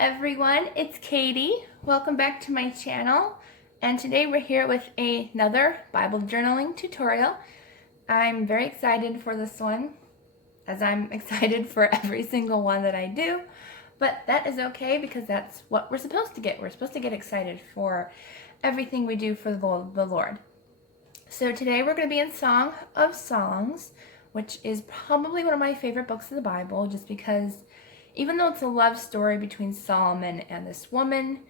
everyone, it's Katie. Welcome back to my channel, and today we're here with another Bible journaling tutorial. I'm very excited for this one, as I'm excited for every single one that I do, but that is okay because that's what we're supposed to get. We're supposed to get excited for everything we do for the Lord. So today we're going to be in Song of Songs, which is probably one of my favorite books of the Bible, just because even though it's a love story between Solomon and this woman,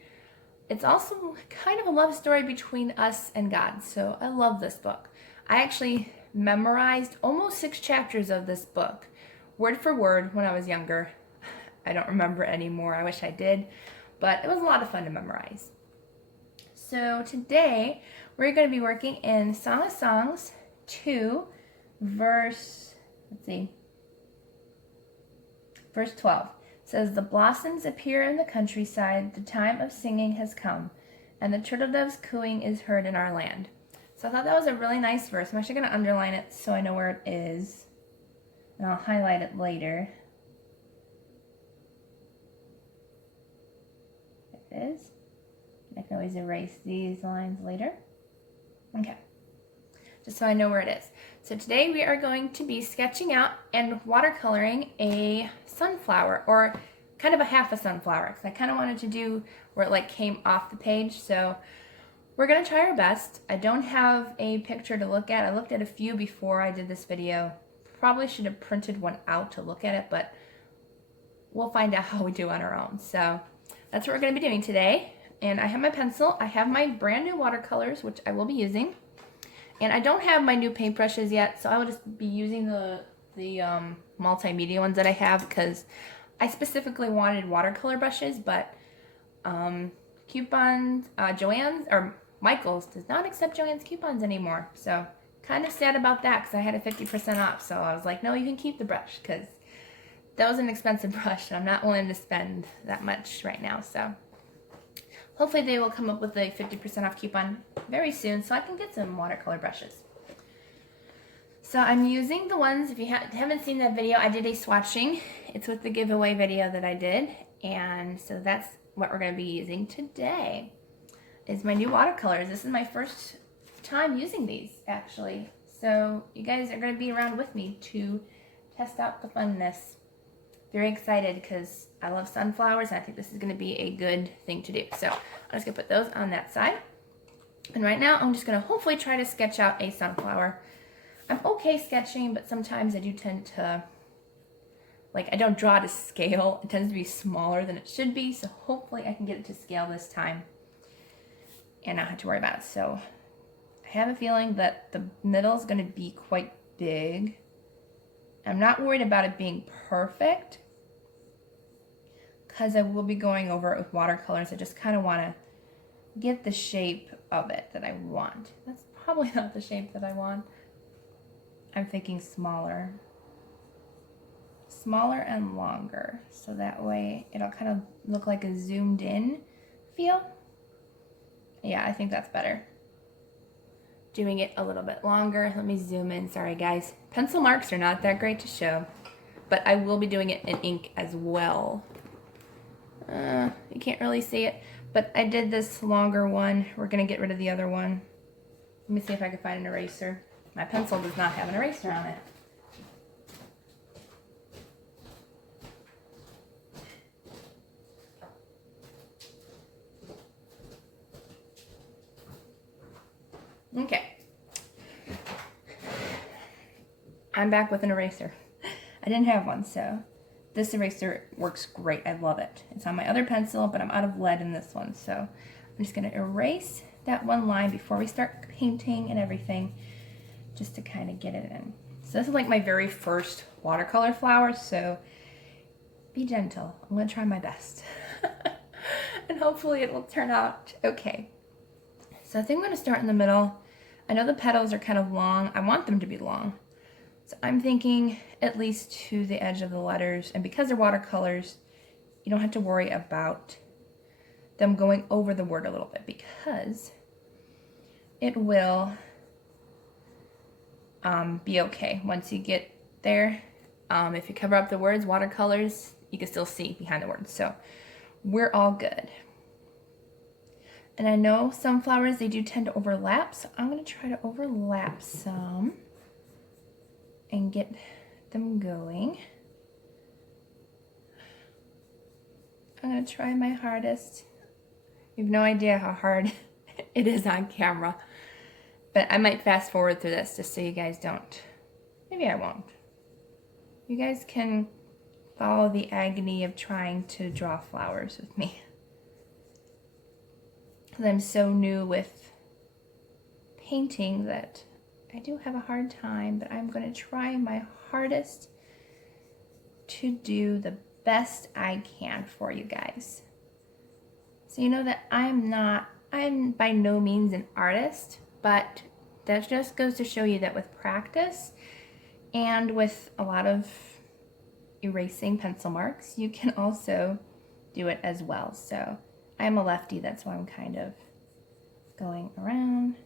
it's also kind of a love story between us and God. So I love this book. I actually memorized almost 6 chapters of this book, word for word, when I was younger. I don't remember anymore. I wish I did, but it was a lot of fun to memorize. So today we're going to be working in Song of Songs 2, verse 12. It says, "The blossoms appear in the countryside, the time of singing has come, and the turtle dove's cooing is heard in our land." So I thought that was a really nice verse. I'm actually going to underline it so I know where it is, and I'll highlight it later. There it is. I can always erase these lines later. Okay, just so I know where it is. So today we are going to be sketching out and watercoloring a sunflower, or kind of a half a sunflower, because I kind of wanted to do where it like came off the page. So we're going to try our best. I don't have a picture to look at. I looked at a few before I did this video. Probably should have printed one out to look at it, but we'll find out how we do on our own. So that's what we're going to be doing today. And I have my pencil. I have my brand new watercolors, which I will be using. And I don't have my new paintbrushes yet, so I will just be using the multimedia ones that I have, because I specifically wanted watercolor brushes, but coupons, Joann's, or Michael's does not accept Joann's coupons anymore. So kind of sad about that, because I had a 50% off. So I was like, no, you can keep the brush, because that was an expensive brush, and I'm not willing to spend that much right now. So hopefully they will come up with a 50% off coupon very soon so I can get some watercolor brushes. So I'm using the ones, if you haven't seen that video, I did a swatching. It's with the giveaway video that I did. And so that's what we're going to be using today, is my new watercolors. This is my first time using these, actually. So you guys are going to be around with me to test out the funness. Very excited because I love sunflowers, and I think this is going to be a good thing to do. So I'm just going to put those on that side. And right now I'm just going to hopefully try to sketch out a sunflower. I'm okay sketching, but sometimes I do tend to, I don't draw to scale. It tends to be smaller than it should be, so hopefully I can get it to scale this time and not have to worry about it. So I have a feeling that the middle is going to be quite big. I'm not worried about it being perfect, because I will be going over it with watercolors. I just kind of want to get the shape of it that I want. That's probably not the shape that I want. I'm thinking smaller. Smaller and longer, so that way it'll kind of look like a zoomed in feel. Yeah, I think that's better. Doing it a little bit longer. Let me zoom in. Sorry guys. Pencil marks are not that great to show, but I will be doing it in ink as well. You can't really see it, but I did this longer one. We're going to get rid of the other one. Let me see if I can find an eraser. My pencil does not have an eraser on it. Okay. I'm back with an eraser. I didn't have one, so this eraser works great. I love it. It's on my other pencil, but I'm out of lead in this one, so I'm just going to erase that one line before we start painting and everything, just to kind of get it in. So this is like my very first watercolor flower, so be gentle. I'm going to try my best. And hopefully it will turn out okay. So I think I'm going to start in the middle. I know the petals are kind of long. I want them to be long. So I'm thinking at least to the edge of the letters. And because they're watercolors, you don't have to worry about them going over the word a little bit, because it will be okay once you get there. If you cover up the words, watercolors, you can still see behind the words. So we're all good. And I know some flowers, they do tend to overlap, so I'm going to try to overlap some and get them going. I'm going to try my hardest. You have no idea how hard it is on camera, but I might fast forward through this just so you guys don't. Maybe I won't. You guys can follow the agony of trying to draw flowers with me. I'm so new with painting that I do have a hard time, but I'm going to try my hardest to do the best I can for you guys. So you know that I'm by no means an artist, but that just goes to show you that with practice and with a lot of erasing pencil marks, you can also do it as well. So I'm a lefty, that's why I'm kind of going around.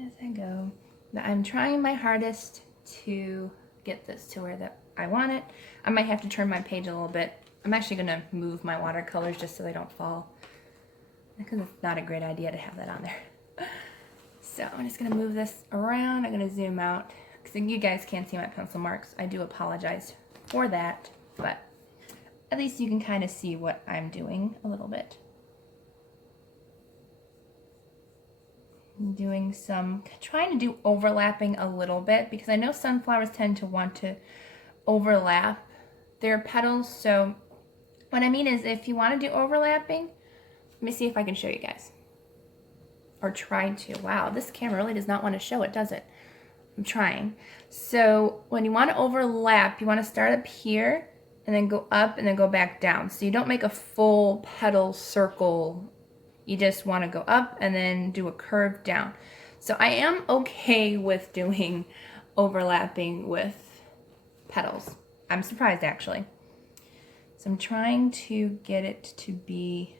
As I go. But I'm trying my hardest to get this to where that I want it. I might have to turn my page a little bit. I'm actually going to move my watercolors just so they don't fall, because it's not a great idea to have that on there. So I'm just going to move this around. I'm going to zoom out. You guys can't see my pencil marks. I do apologize for that, but at least you can kind of see what I'm doing a little bit. I'm doing trying to do overlapping a little bit, because I know sunflowers tend to want to overlap their petals. So what I mean is, if you want to do overlapping, let me see if I can show you guys. Or try to. Wow, this camera really does not want to show it, does it? I'm trying. So when you want to overlap, you want to start up here and then go up and then go back down. So you don't make a full petal circle. You just want to go up and then do a curve down. So I am okay with doing overlapping with petals. I'm surprised, actually. So I'm trying to get it to be,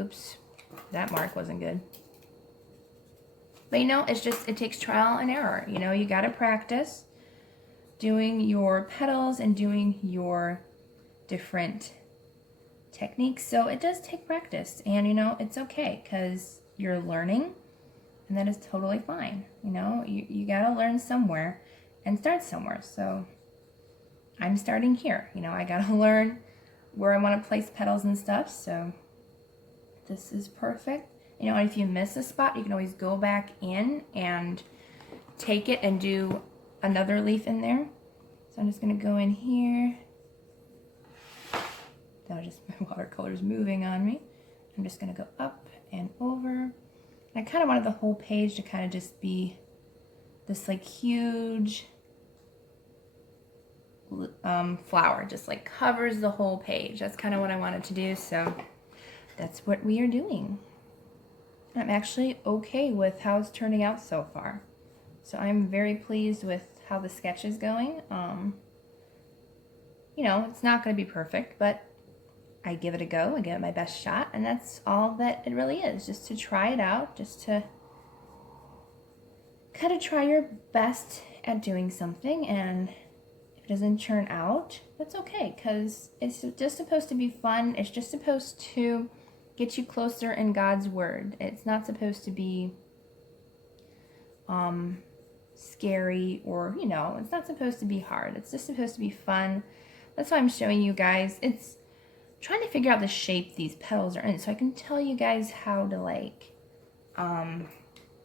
oops, that mark wasn't good. But you know, it takes trial and error. You know, you got to practice doing your petals and doing your different techniques. So it does take practice, and you know, it's okay, because you're learning, and that is totally fine. You know, you got to learn somewhere and start somewhere. So I'm starting here. You know, I got to learn where I want to place petals and stuff. So this is perfect. You know, if you miss a spot, you can always go back in and take it and do another leaf in there. So I'm just going to go in here. That was just my watercolors moving on me. I'm just going to go up and over. And I kind of wanted the whole page to kind of just be this like huge flower, just like covers the whole page. That's kind of what I wanted to do. So that's what we are doing. I'm actually okay with how it's turning out so far. So I'm very pleased with how the sketch is going. You know, it's not going to be perfect, but I give it a go. I give it my best shot, and that's all that it really is, just to try it out, just to kind of try your best at doing something. And if it doesn't turn out, that's okay, because it's just supposed to be fun. It's just supposed to get you closer in God's Word. It's not supposed to be scary, or, you know, it's not supposed to be hard. It's just supposed to be fun. That's why I'm showing you guys. It's trying to figure out the shape these petals are in, so I can tell you guys how to like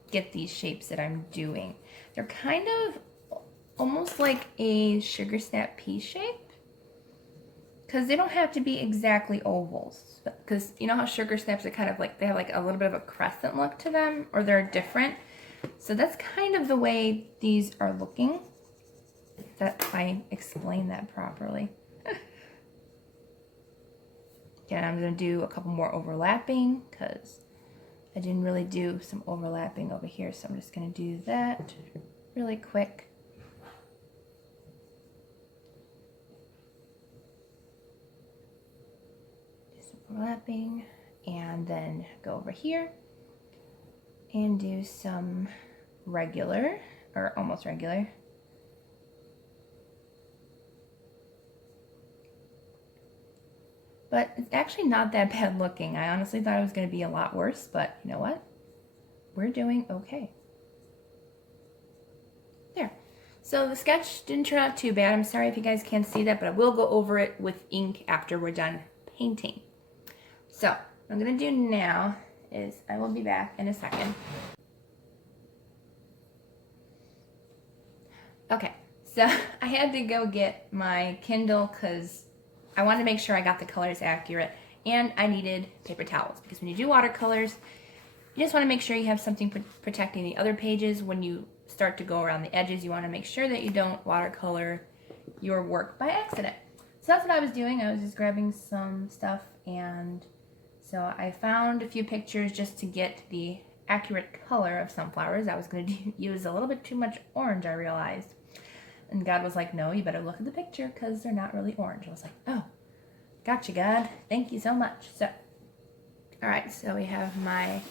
get these shapes that I'm doing. They're kind of almost like a sugar snap pea shape, because they don't have to be exactly ovals, because you know how sugar snaps are kind of like, they have like a little bit of a crescent look to them, or they're different. So that's kind of the way these are looking. That I explained that properly. Again, I'm going to do a couple more overlapping, because I didn't really do some overlapping over here, so I'm just going to do that really quick. Do some overlapping, and then go over here and do some regular, or almost regular, But it's actually not that bad looking. I honestly thought it was going to be a lot worse, but you know what? We're doing okay. There. So the sketch didn't turn out too bad. I'm sorry if you guys can't see that, but I will go over it with ink after we're done painting. So what I'm going to do now is I will be back in a second. Okay, so I had to go get my Kindle because I wanted to make sure I got the colors accurate, and I needed paper towels because when you do watercolors, you just want to make sure you have something protecting the other pages. When you start to go around the edges, you want to make sure that you don't watercolor your work by accident. So that's what I was doing. I was just grabbing some stuff, and so I found a few pictures just to get the accurate color of sunflowers. I was going to use a little bit too much orange, I realized. And God was like, no, you better look at the picture because they're not really orange. I was like, oh, gotcha, God. Thank you so much. So, all right, so we have my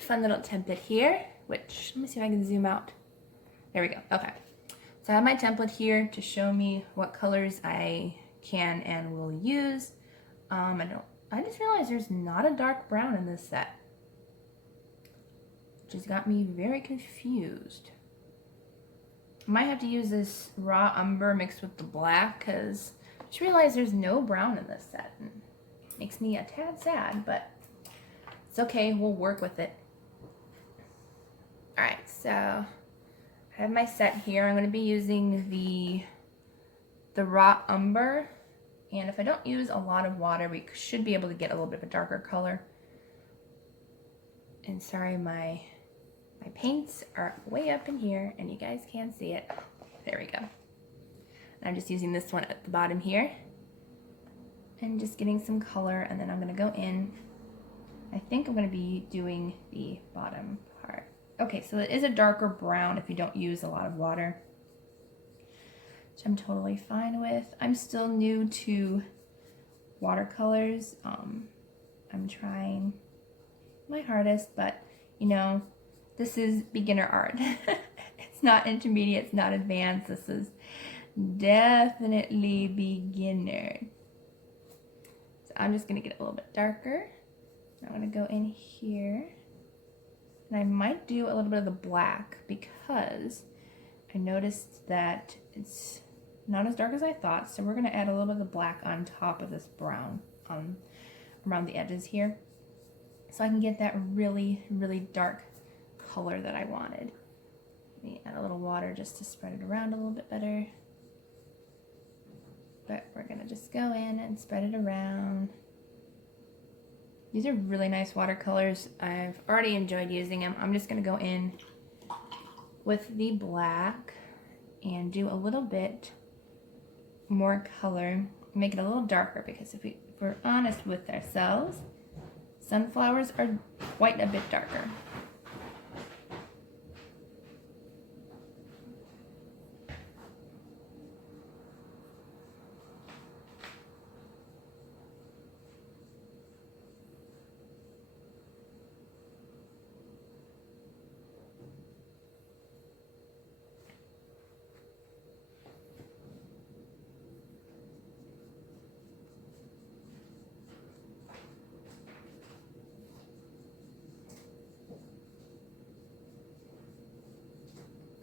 fun little template here, which, let me see if I can zoom out. There we go. Okay. So I have my template here to show me what colors I can and will use. I just realized there's not a dark brown in this set, which has got me very confused. I might have to use this raw umber mixed with the black because I just realized there's no brown in this set. And it makes me a tad sad, but it's okay. We'll work with it. All right, so I have my set here. I'm going to be using the raw umber, and if I don't use a lot of water, we should be able to get a little bit of a darker color. And sorry, my paints are way up in here and you guys can't see it. There we go. And I'm just using this one at the bottom here and just getting some color, and then I'm going to go in. I think I'm going to be doing the bottom part. Okay, so it is a darker brown if you don't use a lot of water, which I'm totally fine with. I'm still new to watercolors. I'm trying my hardest, but you know, this is beginner art. It's not intermediate, it's not advanced. This is definitely beginner. So I'm just gonna get a little bit darker. I'm gonna go in here, and I might do a little bit of the black because I noticed that it's not as dark as I thought. So we're gonna add a little bit of the black on top of this brown around the edges here, so I can get that really, really dark color that I wanted. Let me add a little water just to spread it around a little bit better. But we're gonna just go in and spread it around. These are really nice watercolors. I've already enjoyed using them. I'm just gonna go in with the black and do a little bit more color, make it a little darker, because if we're honest with ourselves, sunflowers are quite a bit darker.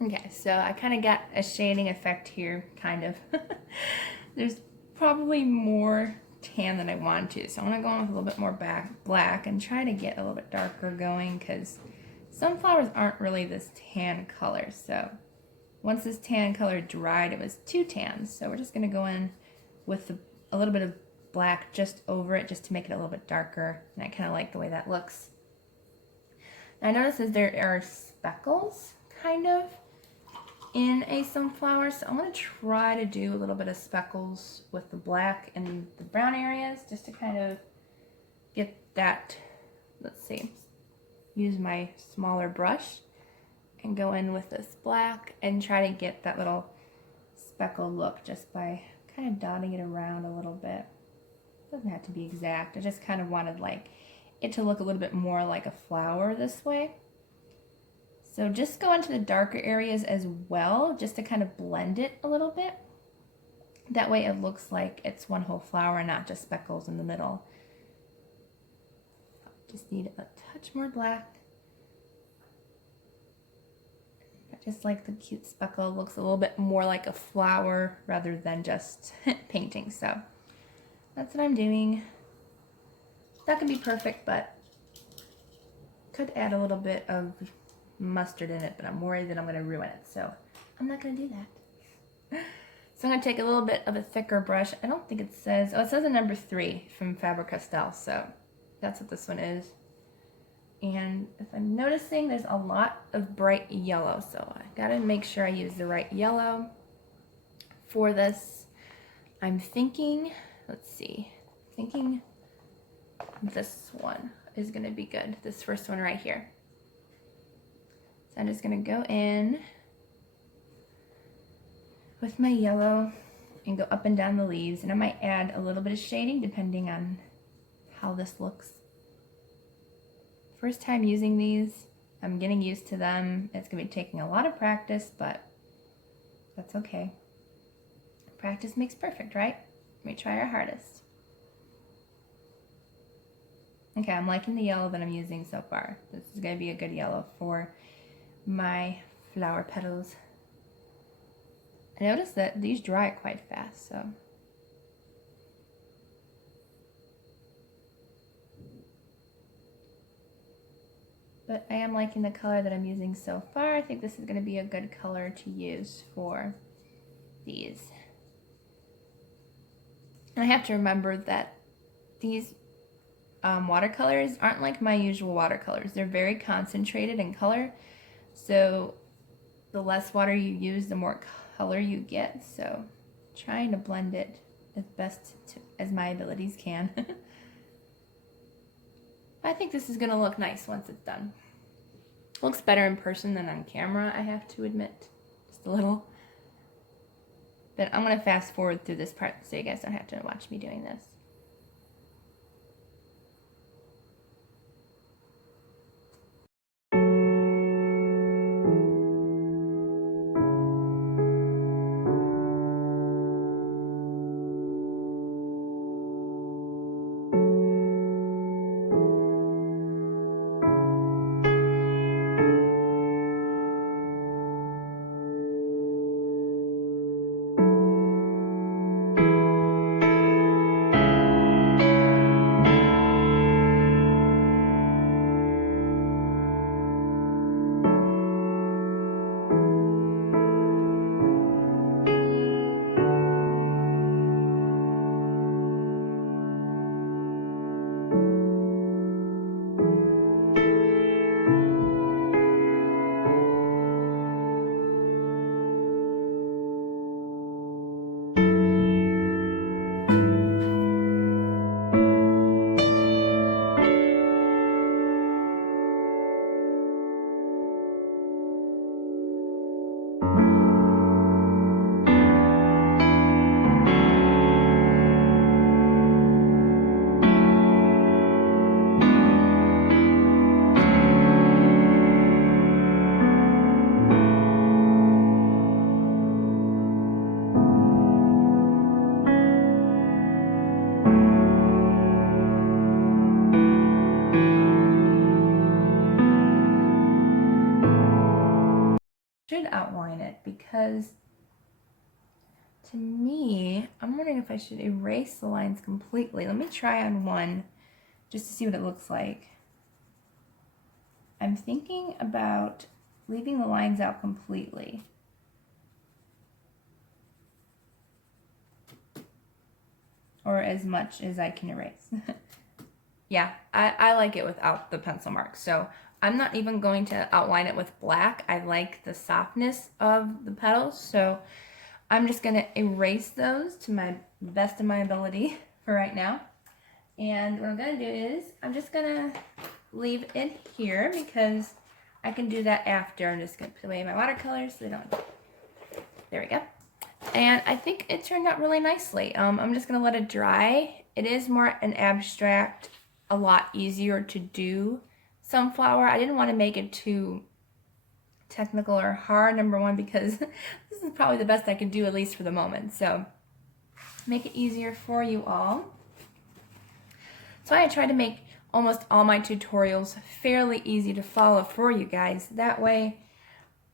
Okay, so I kind of got a shading effect here, kind of. There's probably more tan than I want to, so I'm going to go on with a little bit more black and try to get a little bit darker going, because sunflowers aren't really this tan color. So once this tan color dried, it was too tan, so we're just going to go in with a little bit of black just over it, just to make it a little bit darker, and I kind of like the way that looks. Now I notice that there are speckles, kind of, in a sunflower, so I'm going to try to do a little bit of speckles with the black and the brown areas, just to kind of get that. Let's see, use my smaller brush and go in with this black and try to get that little speckle look just by kind of dotting it around a little bit. Doesn't have to be exact. I just kind of wanted like it to look a little bit more like a flower this way. So just go into the darker areas as well, just to kind of blend it a little bit. That way it looks like it's one whole flower and not just speckles in the middle. Just need a touch more black. I just like the cute speckle. It looks a little bit more like a flower rather than just painting. So that's what I'm doing. That could be perfect, but could add a little bit of mustard in it, but I'm worried that I'm going to ruin it. So I'm not going to do that. So I'm going to take a little bit of a thicker brush. I don't think it says, oh, it says a number 3 from Faber-Castell. So that's what this one is. And if I'm noticing, there's a lot of bright yellow, so I gotta make sure I use the right yellow for this. I'm thinking, let's see, thinking this one is gonna be good, this first one right here. So I'm just gonna go in with my yellow and go up and down the leaves, and I might add a little bit of shading depending on how this looks. First time using these, I'm getting used to them. It's going to be taking a lot of practice, but that's okay. Practice makes perfect, right? We try our hardest. Okay, I'm liking the yellow that I'm using so far. This is going to be a good yellow for my flower petals. I noticed that these dry quite fast, so. But I am liking the color that I'm using so far. I think this is going to be a good color to use for these. And I have to remember that these watercolors aren't like my usual watercolors. They're very concentrated in color. So the less water you use, the more color you get. So trying to blend it as best as my abilities can. I think this is going to look nice once it's done. Looks better in person than on camera, I have to admit. Just a little. But I'm going to fast forward through this part so you guys don't have to watch me doing this. Should outline it because to me, I'm wondering if I should erase the lines completely. Let me try on one just to see what it looks like. I'm thinking about leaving the lines out completely. Or as much as I can erase. Yeah, I like it without the pencil marks. So I'm not even going to outline it with black. I like the softness of the petals. So I'm just going to erase those to my best of my ability for right now. And what I'm going to do is I'm just going to leave it here because I can do that after. I'm just going to put away my watercolors so they don't. There we go. And I think it turned out really nicely. I'm just going to let it dry. It is more an abstract, a lot easier to do sunflower. I didn't want to make it too technical or hard, number one, because this is probably the best I can do, at least for the moment. So make it easier for you all. So I try to make almost all my tutorials fairly easy to follow for you guys. That way,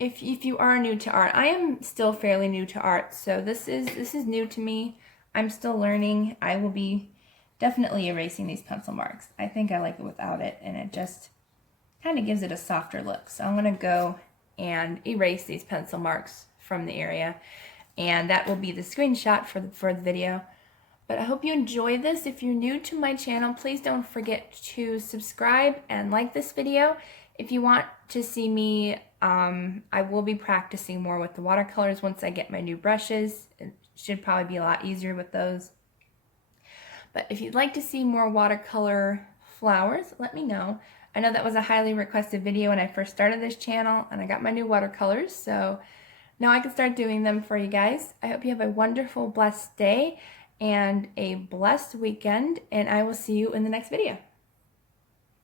if you are new to art, I am still fairly new to art, so this is new to me. I'm still learning. I will be definitely erasing these pencil marks. I think I like it without it, and it just kind of gives it a softer look. So I'm going to go and erase these pencil marks from the area, and that will be the screenshot for the video. But I hope you enjoy this. If you're new to my channel, please don't forget to subscribe and like this video. If you want to see me, I will be practicing more with the watercolors once I get my new brushes. It should probably be a lot easier with those. But if you'd like to see more watercolor flowers, let me know. I know that was a highly requested video when I first started this channel, and I got my new watercolors, so now I can start doing them for you guys. I hope you have a wonderful, blessed day and a blessed weekend, and I will see you in the next video.